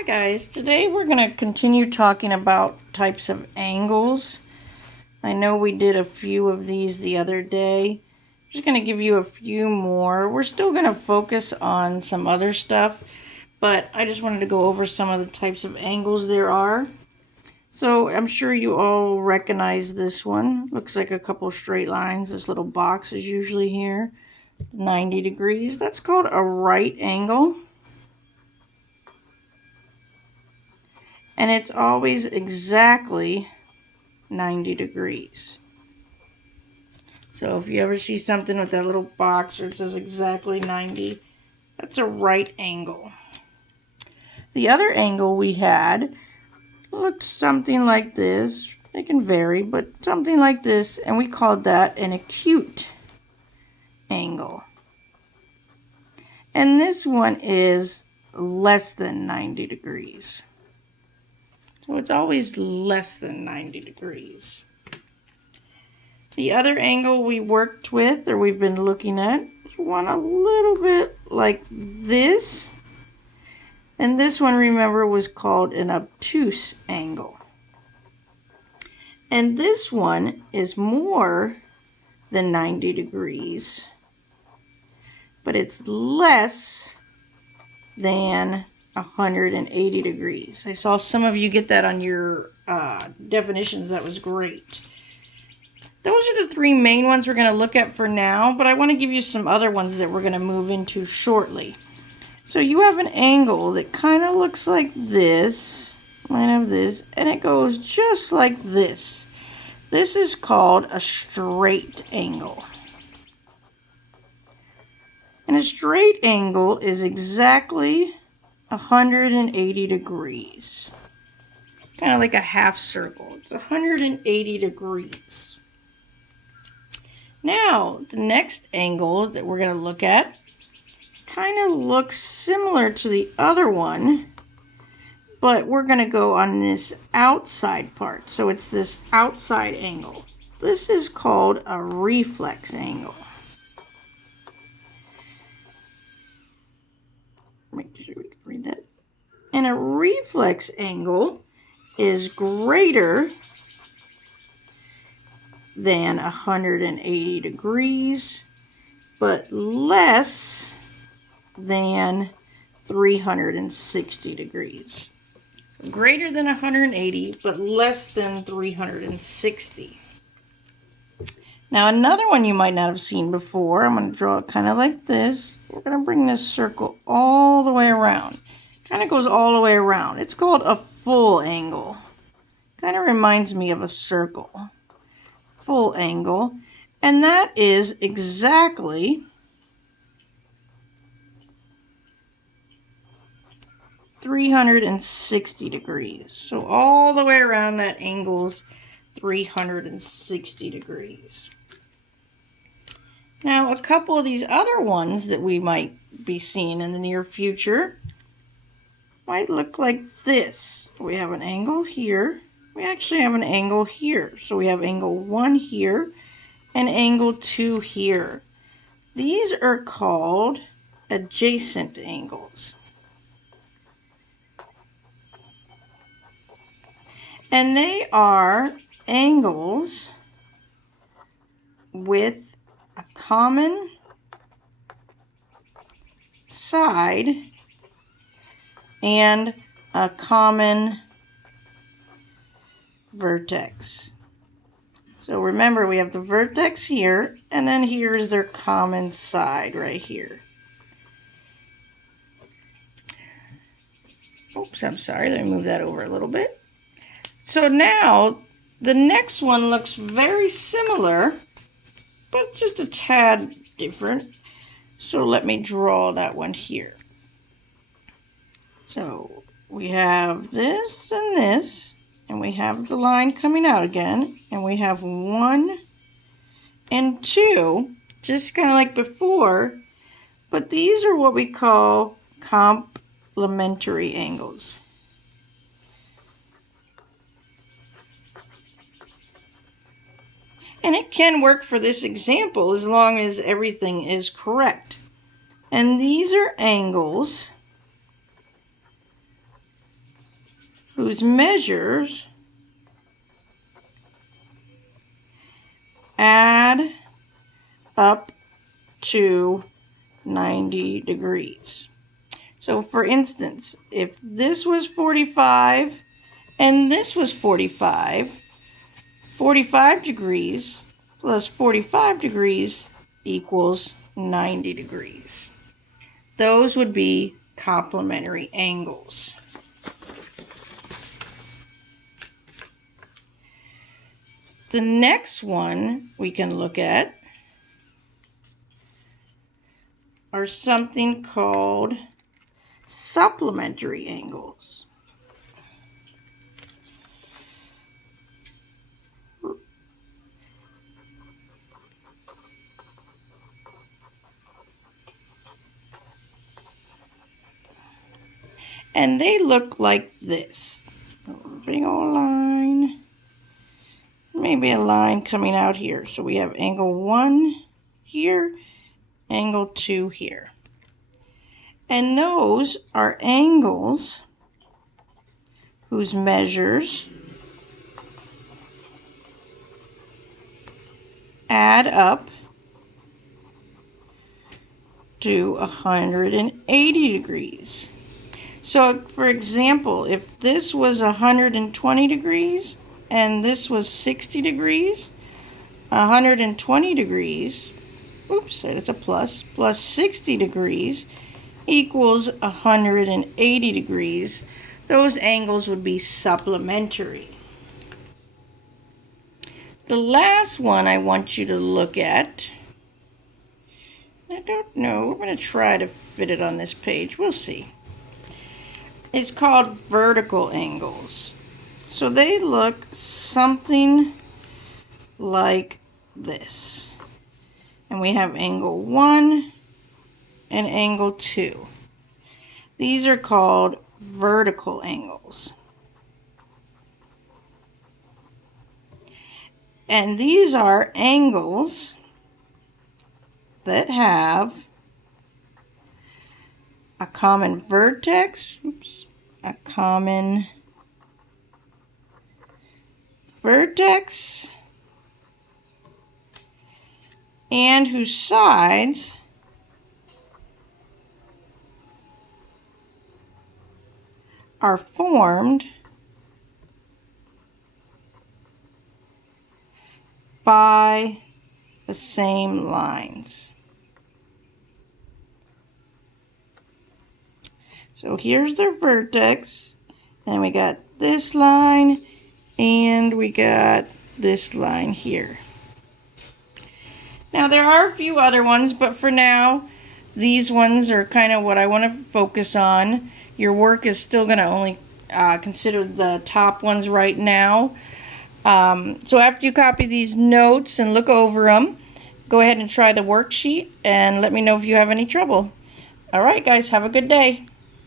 Hi guys, today we're going to continue talking about types of angles. I know we did a few of these the other day. I'm just going to give you a few more. We're still going to focus on some other stuff, but I just wanted to go over some of the types of angles there are. So I'm sure you all recognize this one. Looks like a couple straight lines. This little box is usually here. 90 degrees. That's called a right angle. And it's always exactly 90 degrees. So if you ever see something with that little box where it says exactly 90, that's a right angle. The other angle we had looked something like this. It can vary, but something like this, and we called that an acute angle. And this one is less than 90 degrees. So it's always less than 90 degrees. The other angle we worked with, or we've been looking at, is one a little bit like this. And this one, remember, was called an obtuse angle. And this one is more than 90 degrees, but it's less than 180 degrees. I saw some of you get that on your definitions. That was great. Those are the three main ones we're going to look at for now, but I want to give you some other ones that we're going to move into shortly. So you have an angle that kind of looks like this, might have this, and it goes just like this. This is called a straight angle. And a straight angle is exactly 180 degrees. Kind of like a half circle. It's 180 degrees. Now, the next angle that we're going to look at kind of looks similar to the other one, but we're going to go on this outside part. So it's this outside angle. This is called a reflex angle. Make sure we can read that. And a reflex angle is greater than 180 degrees, but less than 360 degrees. So greater than 180, but less than 360. Now another one you might not have seen before, I'm going to draw it kind of like this. We're going to bring this circle all the way around. Kind of goes all the way around. It's called a full angle. Kind of reminds me of a circle. Full angle, and that is exactly 360 degrees. So all the way around that angle's 360 degrees. Now a couple of these other ones that we might be seeing in the near future might look like this. We have an angle here. We actually have an angle here. So we have angle 1 here and angle 2 here. These are called adjacent angles. And they are angles with a common side and a common vertex. So remember, we have the vertex here, and then here is their common side right here. Oops, I'm sorry. Let me move that over a little bit. So now the next one looks very similar, but just a tad different. So let me draw that one here. So we have this and this. And we have the line coming out again, and we have 1 and 2, just kind of like before, but these are what we call complementary angles. And it can work for this example as long as everything is correct. And these are angles whose measures add up to 90 degrees. So for instance, if this was 45 and this was 45, 45 degrees plus 45 degrees equals 90 degrees. Those would be complementary angles. The next one we can look at are something called supplementary angles. And they look like this. A big old line. Maybe a line coming out here. So we have angle 1 here, angle 2 here. And those are angles whose measures add up to 180 degrees. So for example, if this was 120 degrees and this was 60 degrees, 120 degrees, oops, that's a plus 60 degrees equals 180 degrees. Those angles would be supplementary. The last one I want you to look at, I don't know, we're going to try to fit it on this page, we'll see. It's called vertical angles. So they look something like this. And we have angle 1 and angle 2. These are called vertical angles. And these are angles that have a common vertex, a common vertex, and whose sides are formed by the same lines. So here's their vertex, and we got this line, and we got this line here. Now there are a few other ones, but for now, these ones are kind of what I want to focus on. Your work is still going to only consider the top ones right now. So after you copy these notes and look over them, go ahead and try the worksheet and let me know if you have any trouble. All right, guys, have a good day.